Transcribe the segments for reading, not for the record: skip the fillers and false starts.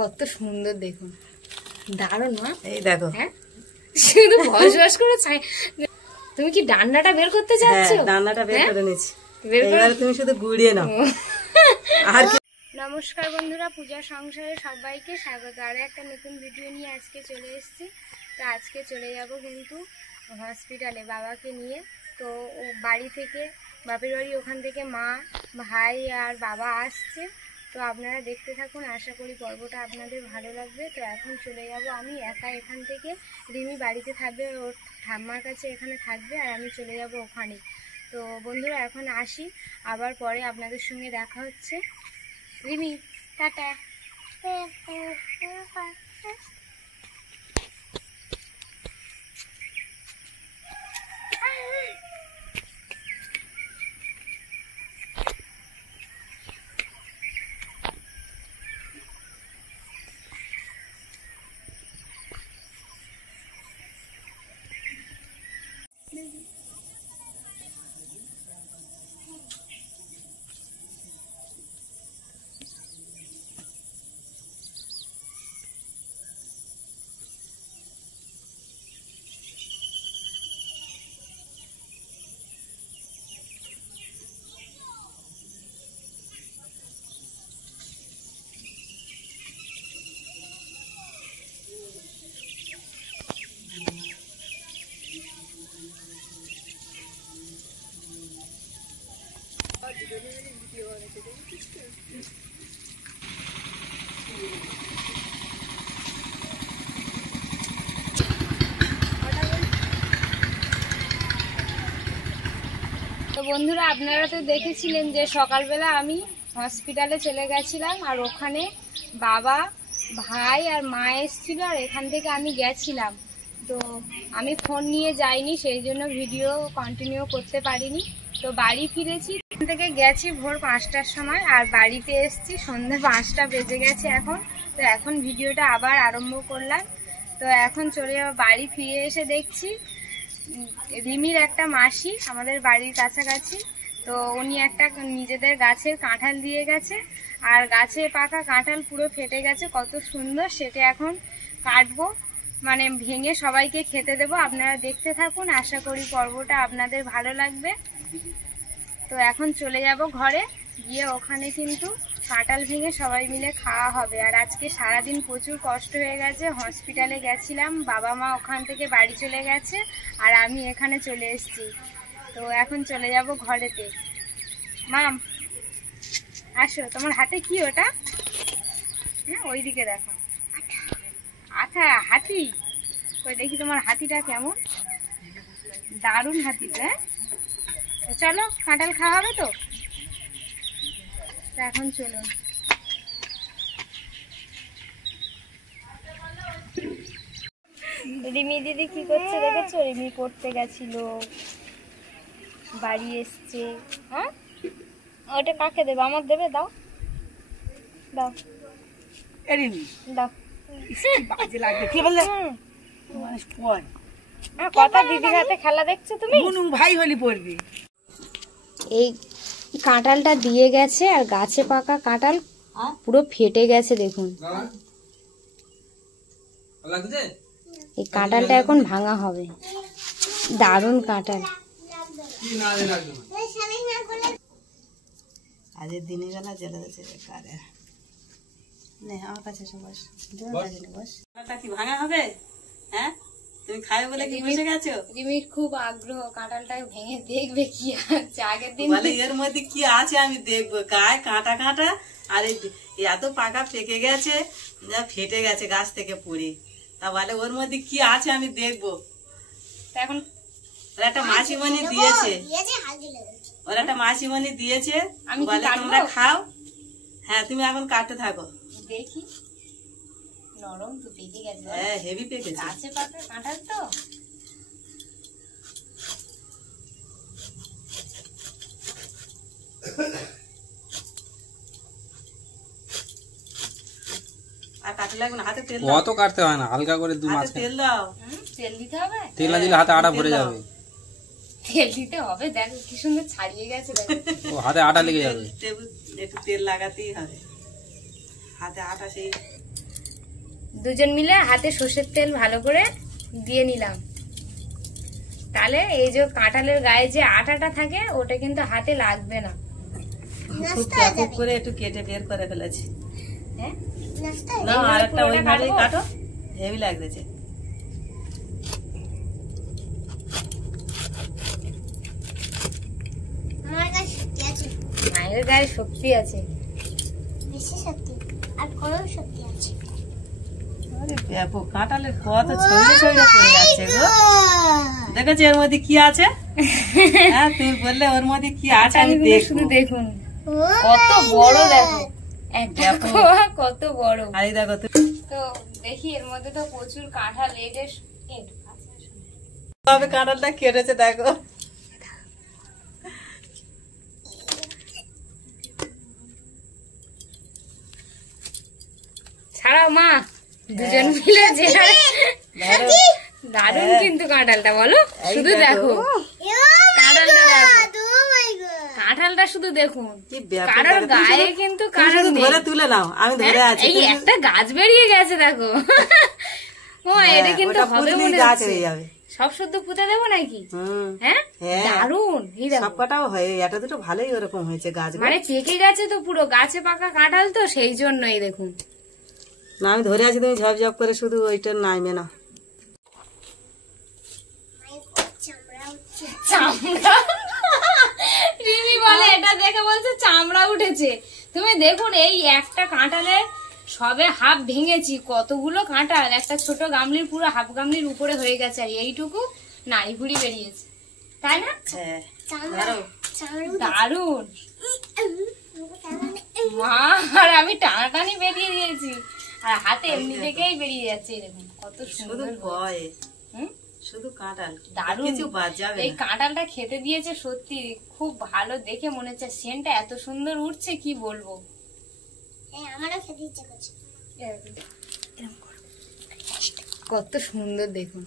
কত সুন্দর দেখুন, দারুণ মা। এই দেখো, হ্যাঁ শুধু ভস ভস করে তুমি কি ডান্নাটা বের করতে চাচ্ছ? ডান্নাটা বের করে নিচ্ছি, এবারে তুমি শুধু গুড়িয়ে নাও। আর নমস্কার বন্ধুরা, পূজা সংসারে সবাইকে স্বাগত। আরো একটা নতুন ভিডিও নিয়ে আজকে চলে এসেছি। তো আজকে চলে যাব কিন্তু হসপিটালে বাবাকে নিয়ে। তো বাড়ি থেকে, বাপের বাড়ি, ওখান থেকে মা, ভাই আর বাবা আসছে। তো আপনারা দেখতে থাকুন, আশা করি পর্বটা আপনাদের ভালো লাগবে। তো এখন চলে যাব আমি একা এখান থেকে। রিমি বাড়িতে থাকবে, ওর ঠাম্মার কাছে এখানে থাকবে, আর আমি চলে যাব ওখানে। তো বন্ধুরা এখন আসি, আবার পরে আপনাদের সঙ্গে দেখা হচ্ছে। রিমি টাটা। তো বন্ধুরা, আপনারা তো দেখেছিলেন যে সকালবেলা আমি হসপিটালে চলে গেছিলাম, আর ওখানে বাবা, ভাই আর মা এসেছিল, আর এখান থেকে আমি গেছিলাম। তো আমি ফোন নিয়ে যাইনি, সেই জন্য ভিডিও কন্টিনিউ করতে পারিনি। তো বাড়ি ফিরেছি, এখান থেকে গেছি ভোর 5টার সময়, আর বাড়িতে এসেছি সন্ধ্যে 5টা বেজে গেছে এখন। তো এখন ভিডিওটা আবার আরম্ভ করলাম। তো এখন চলে যাবো বাড়ি। ফিরে এসে দেখছি রিমির একটা মাসি আমাদের বাড়ির কাছাকাছি, তো উনি একটা নিজেদের গাছের কাঁঠাল দিয়ে গেছে, আর গাছে পাকা কাঁঠাল পুরো ফেটে গেছে, কত সুন্দর। সেটা এখন কাটবো, মানে ভেঙে সবাইকে খেতে দেবো। আপনারা দেখতে থাকুন, আশা করি পর্বটা আপনাদের ভালো লাগবে। তো এখন চলে যাব ঘরে, গিয়ে ওখানে কিন্তু কাঁঠাল ভেঙে সবাই মিলে খাওয়া হবে। আর আজকে সারাদিন প্রচুর কষ্ট হয়ে গেছে, হসপিটালে গেছিলাম, বাবা মা ওখান থেকে বাড়ি চলে গেছে, আর আমি এখানে চলে এসেছি। তো এখন চলে যাব ঘরেতে। মাম আসো, তোমার হাতে কি ওটা? হ্যাঁ ওইদিকে দেখো, আচ্ছা হাতি, ওই দেখি তোমার হাতিটা কেমন, দারুণ হাতিটা। হ্যাঁ চলো, কাঁঠাল খাওয়া হবে তো। এখন চলুন। রিমি দিদি কি করছে দেখেছো? রিমি পড়তে গেছিল, বাড়ি এসছে। হ্যাঁ ওটা কাকে দেবে? আমার দেবে, দাও দাও দাও। কথা দিদির হাতে খেলা দেখছো তুমি? ভাই হলি পড়বি। এই কাঁঠালটা দিয়ে গেছে, আর গাছে পাকা কাঁঠাল পুরো ফেটে গেছে দেখুন। এই কাঁঠালটা এখন ভাঙা হবে, দারুণ কাঁঠাল। আজ দিনের বেলা জেলে কারে আমার কাছে কি ভাঙা হবে? হ্যাঁ তুমি খাবে বলে কি বসে গেছো? রিমির খুব আগ্রহ, কাঁঠালটা ভেঙে দেখবে কি আছে। আগের দিন বলে এর মধ্যে কি আছে আমি দেখবো, গায়ে কাঁটা কাঁটা, আর এত পাকা পেকে গেছে, যা ফেটে গেছে গাছ থেকে পড়ে। তা বলে ওর মধ্যে কি আছে আমি দেখবো। এখন ওরা একটা মাসিমণি দিয়েছে, ওরা একটা মাসিমণি দিয়েছে, বলে তোমরা খাও। হ্যাঁ তুমি এখন কাটতে থাকো, দেখি। নরম তো পেকে গেছে, হ্যাঁ হেভি পেকেছে, গাছে পাকা কাঁঠাল তো। আর কাটতে লাগবে না, হাতে তেল অত কাটতে হয় না, হালকা করে দু মাছ তেল দাও। তেল দিতে হবে? তেল না দিলে হাতে আটা ভরে যাবে। তেল দিতে হবে, দেখো কি সুন্দর ছাড়িয়ে গেছে, দেখো ও হাতে আটা লেগে যাবে। একটু তেল লাগাতেই হবে, হাতে আটা সেই দুজন মিলে হাতে সর্ষের তেল ভালো করে দিয়ে নিলাম, তাহলে এই যে কাঁঠালের গায়ে যে আটাটা থাকে ওটা কিন্তু হাতে লাগবে না। খুব ব্যাপক করে একটু কেটে বের করে ফেলেছি। হ্যাঁ, না আর একটা ওইভাবেই কাটো, হেভি লাগতেছে। মায়ের গায়ে শক্তি আছে, বেশি শক্তি আর কম শক্তি আছে। আরে ব্যাপক কাঁঠালের কত ছড়িয়ে ছড়িয়ে পড়ে যাচ্ছে গো। দেখেছো এর মধ্যে কি আছে? হ্যাঁ তুমি বললে ওর মধ্যে কি আছে আমি দেখবো। শুধু দেখুন কত বড়, দেখো একটা কোয়া কত বড়। আর এই দেখো তো দেখি এর মধ্যে তো প্রচুর কাঁঠাল, তবে কাঁঠালটা কেটেছে দেখো। ছাড়াও মা, দুজন মিলে যে দারুণ কিন্তু কাঁঠালটা, বলো শুধু দেখো কাঁঠালটা, দেখো কাঁঠালটা শুধু দেখুন, কি ব্যাপার, কারোর গায়ে কিন্তু তুমি কারোর শুধু নেই। ধরে তুলে নাও, আমি ধরে আছি। এই একটা গাছ বেরিয়ে গেছে দেখো। ও এটা কিন্তু ওটা হবে পুরোপুরি মনে গাছ হচ্ছে। হয়ে যাবে। সব শুদ্ধ পুঁতে দেবো নাকি? হুম হ্যাঁ, হ্যাঁ। দারুণ। এই দেখো, সবকটাও হয়, এটা দুটো ভালোই ওরকম হয়েছে গাছ। মানে পেকে গেছে তো পুরো, গাছে পাকা কাঁঠাল তো সেই জন্যই দেখুন। না আমি ধরে আছি, তুমি ঝপ ঝপ করে শুধু ওইটা নাইমে না। চামড়া, রিমি বলে এটা দেখে বলছে চামড়া উঠেছে। তুমি দেখুন এই একটা কাঁঠালে সবে হাফ ভেঙেছি, কতগুলো কাঁঠাল একটা ছোট গামলির পুরো হাফ গামলির উপরে হয়ে গেছে, আর এইটুকু নাড়ি ভুড়ি বেরিয়েছে, তাই না? হ্যাঁ দারুণ মা, আর আমি টানাটানি বেরিয়ে দিয়েছি, আর হাতে এমনি থেকেই বেরিয়ে যাচ্ছে। এরকম কত শুধু সুন্দর ভয়, হুম, শুধু কাঁঠাল, দারুণ। কিছু বাদ যাবে এই না। কাঁঠালটা খেতে দিয়েছে সত্যি খুব ভালো, দেখে মনে হচ্ছে সেন্টটা এত সুন্দর উঠছে কি বলবো। আমারও খেতে ইচ্ছে করছে। কত সুন্দর দেখুন,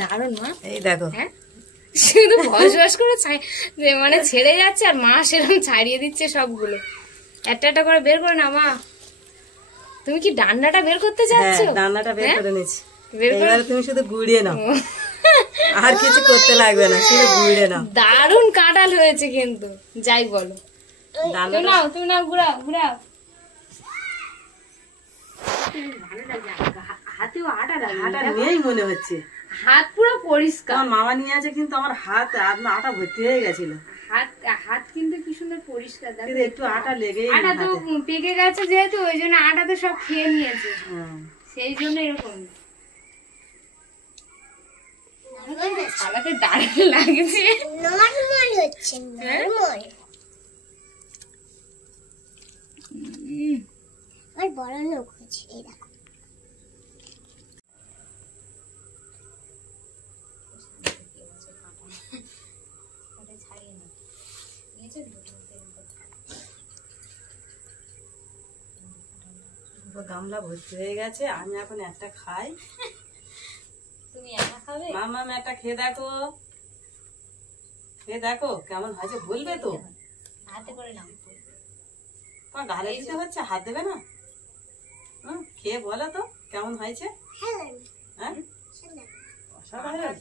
দারুণ মা। এই দেখো হ্যাঁ, শুধু ভস ভস করে মানে ছেড়ে যাচ্ছে, আর মা সেরকম ছাড়িয়ে দিচ্ছে সবগুলো। একটা একটা করে বের করে না মা। তুমি কি ডান্ডাটা বের করতে হ্যাঁ চাচ্ছ? ডান্নাটা বের হ্যাঁ? করে নিচ্ছি। বের করে এবারে তুমি শুধু গুড়িয়ে নাও, আর কিছু করতে লাগবে না, শুধু গুড়িয়ে নাও। দারুণ কাঁঠাল হয়েছে কিন্তু, যাই বলো। তুমি ডান্নাটা নাও, তুমি নাও, ঘুরাও ঘুরাও। হাতেও আটা আটা নেই মনে হচ্ছে। হাত পুরো পরিষ্কার, আমার মামা নিয়ে আছে, কিন্তু আমার হাত আটা ভর্তি হয়ে গেছিল। হাত হাত কিন্তু কি সুন্দর পরিষ্কার, দেখো। কিন্তু একটু আটা লেগেই আটা তো হাতে। পেকে গেছে যেহেতু, ওই জন্য আটা তো সব খেয়ে নিয়েছে, হ্যাঁ। সেই জন্য এরকম। সালাতে দারুণ লাগছে। নরমাল হচ্ছে, নরমাল। আর বড় লোক হচ্ছে, এই দেখো। গামলা ভর্তি হয়ে গেছে, আমি এখন একটা খাই। তুমি একা খাবে? মামা একটা খেয়ে দেখো, খেয়ে দেখো কেমন হয়েছে, বলবে তো। হাতে করে নাও। তোমার গালে দিতে হচ্ছে, হাত দেবে না? খেয়ে বলো তো কেমন হয়েছে। হ্যাঁ অসাধারণ।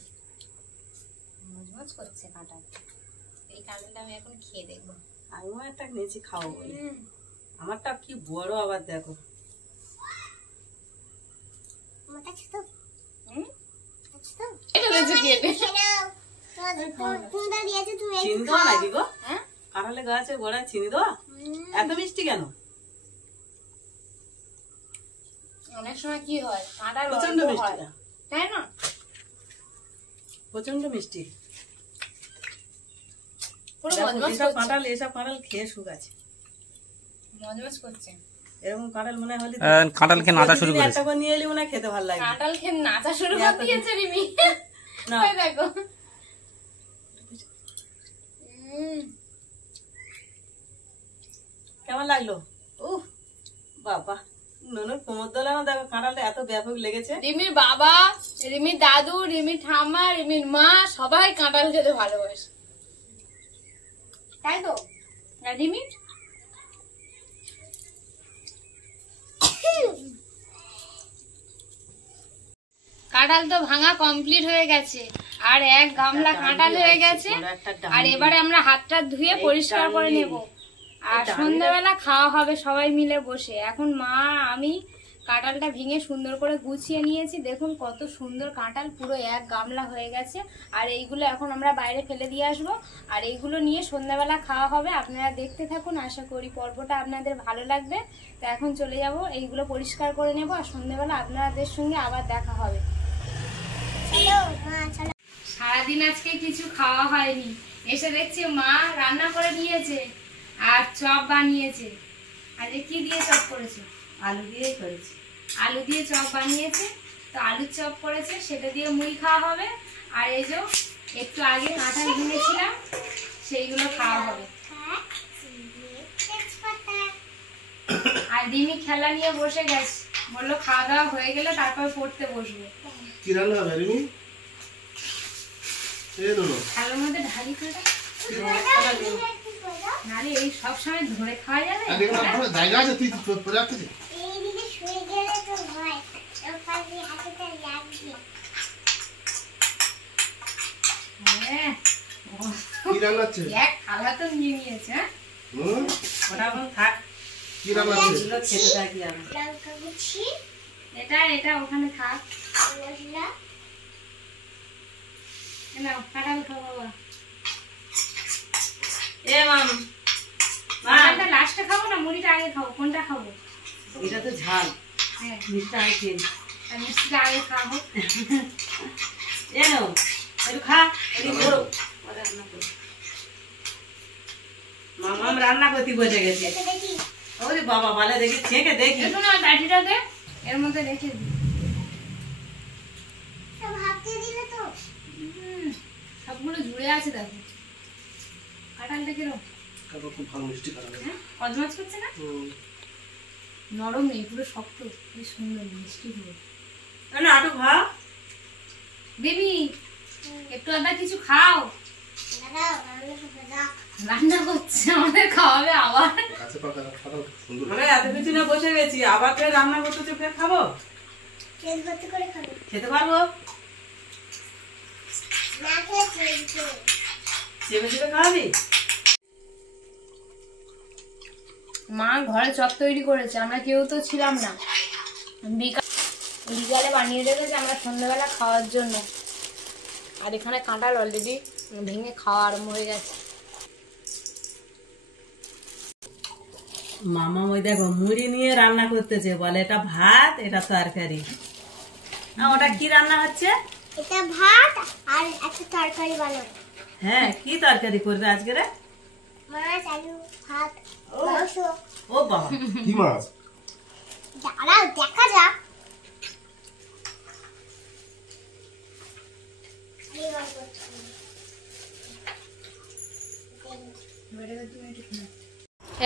মজমজ করছে কাঁঠাল। এই কাঁঠালটা আমি এখন খেয়ে দেখবো। আমিও একটা নিয়েছি খাবো বলে। আমারটা কি বড় আবার দেখো। মোটা ছোট। চিনি দেওয়া নাকি গো? কাঁঠালের গাছে গোড়ায় চিনি দেওয়া? এত মিষ্টি কেন? অনেক সময় কি হয়, কাঁঠাল প্রচন্ড অল্প মিষ্টি হয়, না? তাই না? প্রচন্ড মিষ্টি। পুরো দেখো, মজমজ এসব করছে। কাঁঠাল খেয়ে সুখ আছে। মজমজ করছে। এরকম কাঁঠাল মনে হয় হলে কাঁঠাল খেয়ে নাচা শুরু করেছে। একটা করে নিয়ে এলে মনে হয় খেতে ভালো লাগে। কাঁঠাল খেয়ে নাচা শুরু করে দিয়েছে রিমি। না। ওই দেখো। কেমন লাগলো? উহ বাবা, ননুর কোমর দোলানো দেখো, কাঁঠালটা এত ব্যাপক লেগেছে। রিমির বাবা, রিমির দাদু, রিমির ঠাম্মা, রিমির মা সবাই কাঁঠাল খেতে ভালোবাসে, তাই তো? আর রিমি কাঁঠাল তো ভাঙা কমপ্লিট হয়ে গেছে, আর এক গামলা কাঁঠাল হয়ে গেছে। আর এবারে আমরা হাতটা ধুয়ে পরিষ্কার করে নেব, আর সন্ধ্যাবেলা খাওয়া হবে সবাই মিলে বসে। এখন মা আমি কাঁঠালটা ভেঙে সুন্দর করে গুছিয়ে নিয়েছি। দেখুন কত সুন্দর কাঁঠাল, পুরো এক গামলা হয়ে গেছে। আর এইগুলো এখন আমরা বাইরে ফেলে দিয়ে আসবো, আর এইগুলো নিয়ে সন্ধ্যাবেলা খাওয়া হবে। আপনারা দেখতে থাকুন, আশা করি পর্বটা আপনাদের ভালো লাগবে। তো এখন চলে যাব, এইগুলো পরিষ্কার করে নেব, আর সন্ধ্যাবেলা আপনাদের সঙ্গে আবার দেখা হবে। সারাদিন আজকে কিছু খাওয়া হয়নি, এসে দেখছি মা রান্না করে দিয়েছে আর চপ বানিয়েছে। আজকে কি দিয়ে চপ করেছে? আলু দিয়েই করেছি। আলু দিয়ে চপ বানিয়েছে, তো আলুর চপ করেছে, সেটা দিয়ে মুড়ি খাওয়া হবে। আর এই যে একটু আগে কাঁঠাল ভেঙেছিলাম, সেইগুলো খাওয়া হবে। আর দিমি খেলা নিয়ে বসে গেছে, বললো খাওয়া দাওয়া হয়ে গেলে তারপর পড়তে বসবো। কি রান্না হবে রিমি? খেলার মধ্যে ঢালি খাটা নারে, এই সব সময় ধরে খাওয়া যাবে? জায়গা আছে, তুই পরে রাখছিস। এইদিকে শুয়ে গেলে তো হয়, ওখানে হাতেটা লাগবে। হ্যাঁ, কি রান্না আছে? এক থালা তো নিয়ে নিয়েছে। ওটা এখন থাক, কি রান্না আছে? এগুলো খেতে থাকি আমি। লঙ্কা কুচি, এটা ওখানে থাক। মশলা, নাও কাঁঠাল খাও বাবা। এ মাম, মা কাঁঠালটা লাস্টে খাবো না মুড়িটা আগে খাবো? কোনটা খাবো? এটা তো ঝাল, হ্যাঁ, মিষ্টি আগে খেয়ে নি। আর মিষ্টিটা আগে খাবো। এ নাও, একটু খা, একটু ধরো। পরে রান্না করো। মামাম রান্না করতে বসে গেছে। এটা দেখি। ওরে বাবা, ভালো দেখি, ছেঁকে দেখি। দেখুন আমার বাটিটা দে, এর মধ্যে রেখে দিই। সব হাতে দিলে তো। সবগুলো জুড়ে আছে দেখো। কাঁঠালটা কিরকম? কারণ খুব ভালো মিষ্টি কারণ। হ্যাঁ, কচমচ করছে না? নরম নেই, পুরো শক্ত, কি সুন্দর মিষ্টি পুরো। না আটু খাও। বেবি একটু আদা কিছু খাও। দাঁড়াও, রান্না হবে না। রান্না করছে, আমাদের খাওয়াবে আবার। কাছে পাকা কাঁঠাল সুন্দর। আমরা এত কিছু না বসে গেছি, আবার ফের রান্না করতে ফের খাবো, তেল ভর্তি করে খাবে। খেতে পারবো? না খেয়ে চলছে। চেপে চেপে খাওয়াবি? মা ঘরে চপ তৈরি করেছে, আমরা কেউ তো ছিলাম না। বিকালে বানিয়ে রেখেছে আমরা সন্ধ্যাবেলা খাওয়ার জন্য। আর এখানে কাঁঠাল অলরেডি ভেঙে খাওয়া আরম্ভ হয়ে গেছে। মামা ওই দেখো মুড়ি নিয়ে রান্না করতেছে, বলে এটা ভাত, এটা তরকারি। ওটা কি রান্না হচ্ছে? এটা ভাত আর একটা তরকারি বানাবো। হ্যাঁ, কি তরকারি করবে আজকে রে? মাছ, আলু, ভাত, মাংস। ও বাবা, কি মাছ? দাঁড়াও, দেখা যাক।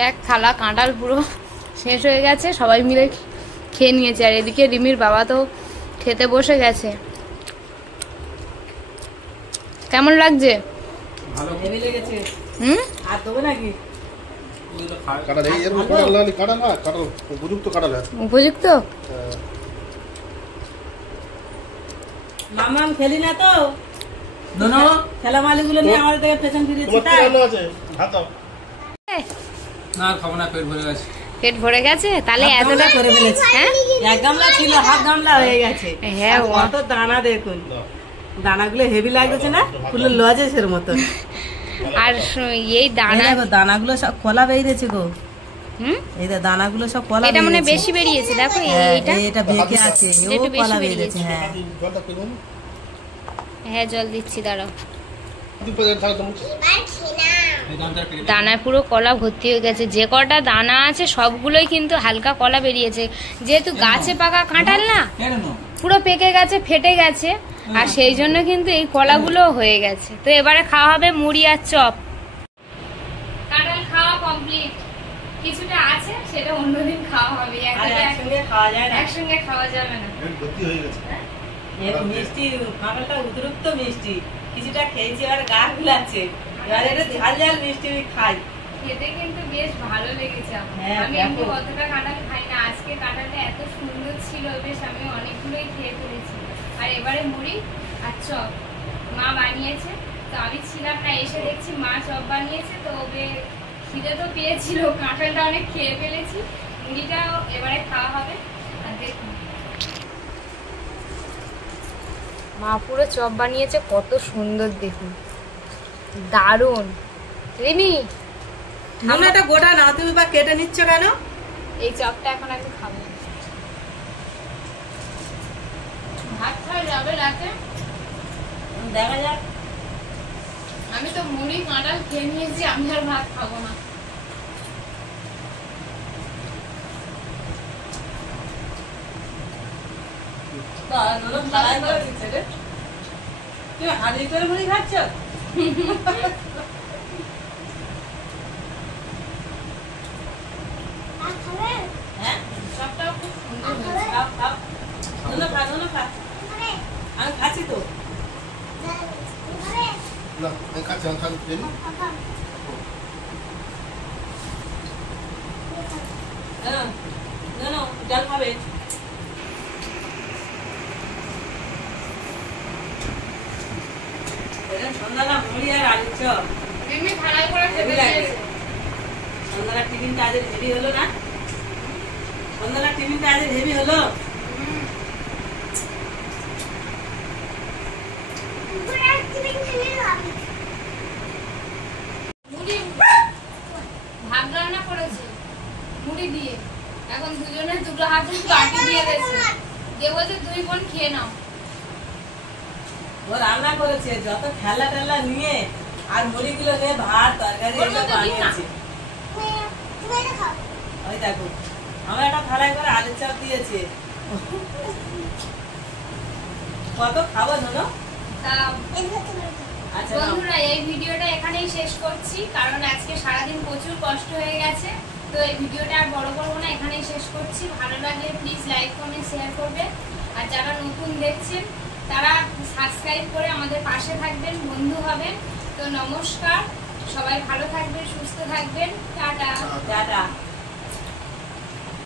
এক থালা কাঁঠাল পুরো শেষ হয়ে গেছে, সবাই মিলে খেয়ে নিয়েছে। আর এদিকে রিমির বাবা তো খেতে বসে গেছে। কেমন লাগছে? হেভি লেগেছে। আর দেবো নাকি? কাঁঠাল এই এর উপর লাগলে কাঁঠাল না, কাঁঠাল উপযুক্ত কাঁঠাল আছে। উপযুক্ত? মামাম খেলি না তো? দোনো খেলা মালিগুলো নিয়ে আমাদের থেকে পেছন ফিরেছি। তোমার কি রান্না আছে? ভাত দাও। না খাবো না, পেট ভরে গেছে। পেট ভরে গেছে? তাহলে এতটা করে ফেলেছি। হ্যাঁ, এক গামলা ছিল, হাফ গামলা হয়ে গেছে। হ্যাঁ, আর কত দানা দেখুন, দানাগুলো হেভি লাগতেছে না, পুরো লজেসের মতো। আর এই দানা, দেখো দানাগুলো সব কলা বেরিয়েছে গো। হুম, এই যে দানাগুলো সব কলা এটা মানে বেরিয়েছে। বেশি বেরিয়েছে দেখো। হ্যাঁ, এইটা এটা বেঁকে আছে, ও একটু বেশি কলা বেরিয়েছে। বেরিয়েছে। হ্যাঁ, জলটা পেলাম। হ্যাঁ, জল দিচ্ছি, দাঁড়াও। দুপুরে থাক তুমি। দানায় পুরো কলা ভর্তি হয়ে গেছে। যে কটা দানা আছে সবগুলোই কিন্তু হালকা কলা বেরিয়েছে, যেহেতু গাছে পাকা কাঁঠাল না, পুরো পেকে গেছে, ফেটে গেছে। আর সেই জন্য কিন্তু এই কলাগুলো হয়ে গেছে। তো এবারে খাওয়া হবে মুড়ি আর চপ। কাঁঠাল খাওয়া কমপ্লিট, কিছুটা আছে, সেটা অন্যদিন খাওয়া হবে। আর একসঙ্গে খাওয়া যায় না, একসঙ্গে খাওয়া যাবে না। ভর্তি হয়ে গেছে। এই মিষ্টি কাঁঠালটা অতিরিক্ত মিষ্টি, কিছুটা খেয়েছি আর গা গুলাচ্ছে। এবার এটা ঝাল ঝাল মিষ্টি খাই। খেতে কিন্তু বেশ ভালো লেগেছে আমার। হ্যাঁ, আমি দেখো। এমনি অতটা কাঁঠাল খাই না, আজকে কাঁঠালটা এত সুন্দর ছিল, বেশ আমি অনেকগুলোই খেয়ে ফেলেছি। আর এবারে মুড়ি আর চপ মা বানিয়েছে। তো আমি ছিলাম না, এসে দেখছি মা চপ বানিয়েছে। তো ওকে খিদে তো পেয়েছিল, কাঁঠালটা অনেক খেয়ে ফেলেছি। মুড়িটাও এবারে খাওয়া হবে। আর দেখুন মা পুরো চপ বানিয়েছে, কত সুন্দর দেখুন, দারুণ। রিমি তুমি এটা গোটা না, তুমি বা কেটে নিচ্ছ কেন? এই চপটা এখন আমি খাবো। ভাত খাওয়া যাবে রাতে? দেখা যাক। আমি তো মুড়ি কাঁঠাল খেয়ে নিয়েছি, আমি আর ভাত খাবো না। তুমি হাজির করে মুড়ি খাচ্ছ? আর খাবে? হ্যাঁ, চপটাও খুব সুন্দর হয়েছে। খাও খাও। ধুনো খা, ধুনো খা। খাবে? আমি খাচ্ছি তো। খাবে? না আমি খাচ্ছি আমি খাচ্ছি জানি খাবা? হ্যাঁ, ধুনো, জল খাবে। সন্ধ্যাটা মুড়ি আর আলুর চপ। এমনি থালায় করে হেভি খেতে লাগে। দিয়েছে। সন্ধ্যাটা টিফিনটা আজ হেভি হলো না? সন্ধ্যাটা টিফিনটা আজ হেভি হলো? ঘোড়া টিফিন খেলে হবে। মুড়ি ভাত রান্না করেছে মুড়ি দিয়ে, এখন দুজনে দুটো হাতে বাটি দিয়ে দিয়েছে, দিয়ে বলছে 2 বোন খেয়ে নাও। ও রান্না করেছে, যত ঠেলা টেলা নিয়ে আর মুড়িগুলো নিয়ে ভাত তরকারি ওর এগুলো মধ্যে দিন না। বানিয়েছে। তুমি এটা খাও। ওই দেখো, আমার একটা থালায় করে আলুর চপ দিয়েছে। কত খাবো ধরো? তা এটা তুমি খাও। আচ্ছা নাও। বন্ধুরা এই ভিডিওটা এখানেই শেষ করছি, কারণ আজকে সারাদিন প্রচুর কষ্ট হয়ে গেছে। তো এই ভিডিওটা আর বড় করবো না, এখানেই শেষ করছি। ভালো লাগলে প্লিজ লাইক কমেন্ট শেয়ার করবেন, আর যারা নতুন দেখছেন তারা সাবস্ক্রাইব করে আমাদের পাশে থাকবেন, বন্ধু হবেন। তো নমস্কার, সবাই ভালো থাকবেন, সুস্থ থাকবেন, টাটা। টাটা।